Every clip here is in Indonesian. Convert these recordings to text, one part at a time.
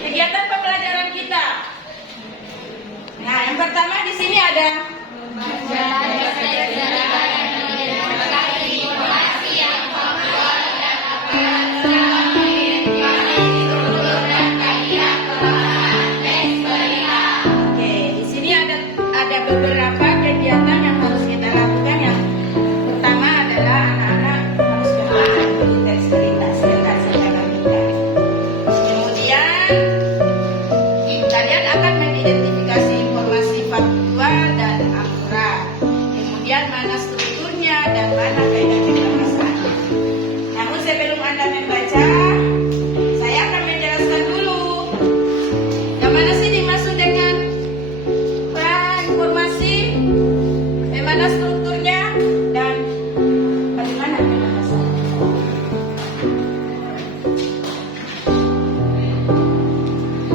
kegiatan pembelajaran kita. Nah, yang pertama di sini ada beberapa kegiatan yang harus kita lakukan. Yang pertama adalah anak-anak harus memahami teks berita secara kita. Kemudian kalian akan mengidentifikasi informasi faktual dan akurat. Kemudian mana strukturnya dan mana kaidah pembahasan. Namun sebelum Anda membaca, saya akan menjelaskan dulu yang mana sih dimaksud dengan informasi, bagaimana strukturnya, dan bagaimana pembahasannya.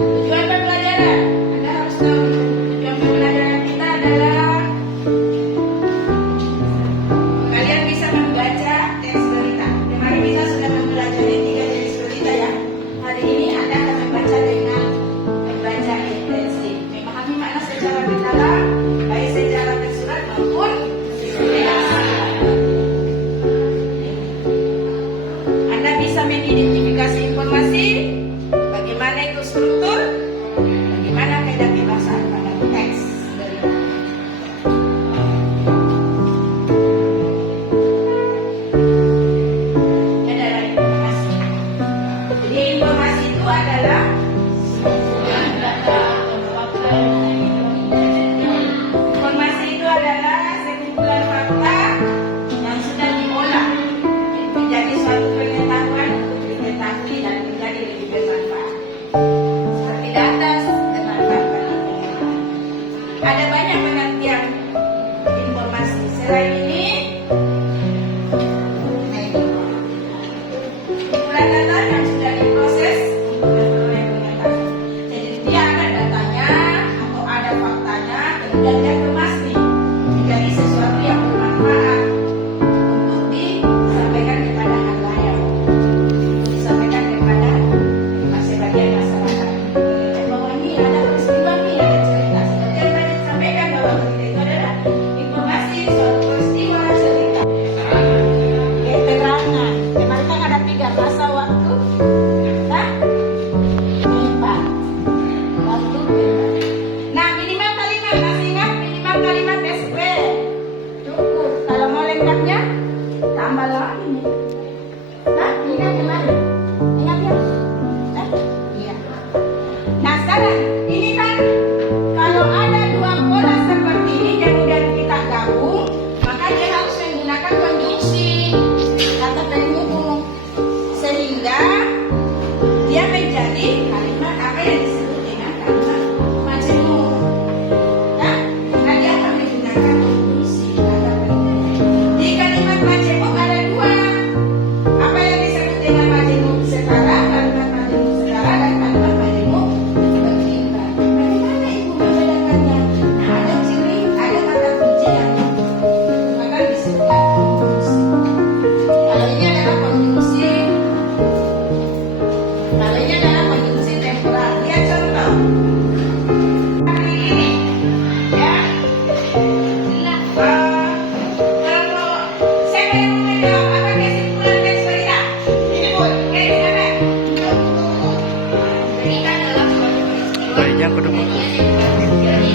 Tujuan pembelajaran, Anda harus tahu tujuan pembelajaran kita adalah kalian bisa membaca teks berita. Kemarin kita sudah mempelajari 3 teks berita ya. Hari ini Anda akan membaca dengan membaca intensif, memahami makna secara mendalam, baik secara tersurat maupun Anda bisa mengidentifikasi informasi, bagaimana itu struktur, bagaimana kaidah pembahasan pada teks berita. Ini adalah informasi. Jadi informasi itu adalah sekumpulan data atau fakta. Informasi itu adalah sekumpulan fakta yang sudah diolah menjadi suatu pengetahuan untuk diketahui dan menjadi lebih bermanfaat. Seperti data bermanfaat bagi lingkungan. Ada banyak pengertian informasi. Selain ini, kumpulan data yang sudah diproses untuk memperoleh pengetahuan. Jadi dia ada datanya atau ada faktanya, kemudian dia kemas nih menjadi sesuatu yang bermanfaat untuk disampaikan kepada halayak, disampaikan kepada sebagian masyarakat. Bahwa ini ada peristiwa, ini ada cerita. Seperti yang tadi disampaikan bahwa cerita itu adalah informasi suatu peristiwa cerita. Keterangan. Kemarin kan ada 3 masa waktu, nah, tempat. Waktu tempat. Nah, minimal kalimat, masih ingat minimal kalimat SP. Cukup. Kalau mau lengkapnya, tambah lagi nih. Nah, ingat kemarin. Ingat ya? Iya. Nah, sekarang ini kan kalau ada 2 pola seperti ini kemudian kita gabung, maka dia harus menggunakan konjungsi kata penghubung sehingga dia menjadi kalimat apa yang disebut dengan kalimat majemuk. Nah, dia akan menggunakan konjungsi kata penghubung. Di kalimat majemuk ada 2. Apa yang disebut dengan majemuk setara, kalimat majemuk setara, dan kalimat majemuk berimbang. Bagaimana ibu membedakannya? Nah, ada ciri, ada kata kunci yang maka disebutkan konjungsi. Kalau ini adalah konjungsi, kalau ini adalah konjungsi temporal. Lihat contoh. Hari ini, ya. Kalau siapa yang mau menjawab apa kesimpulan teks berita? Ini Bu, silakan. Berita adalah suatu peristiwa Baik, yang kedua. yang terjadi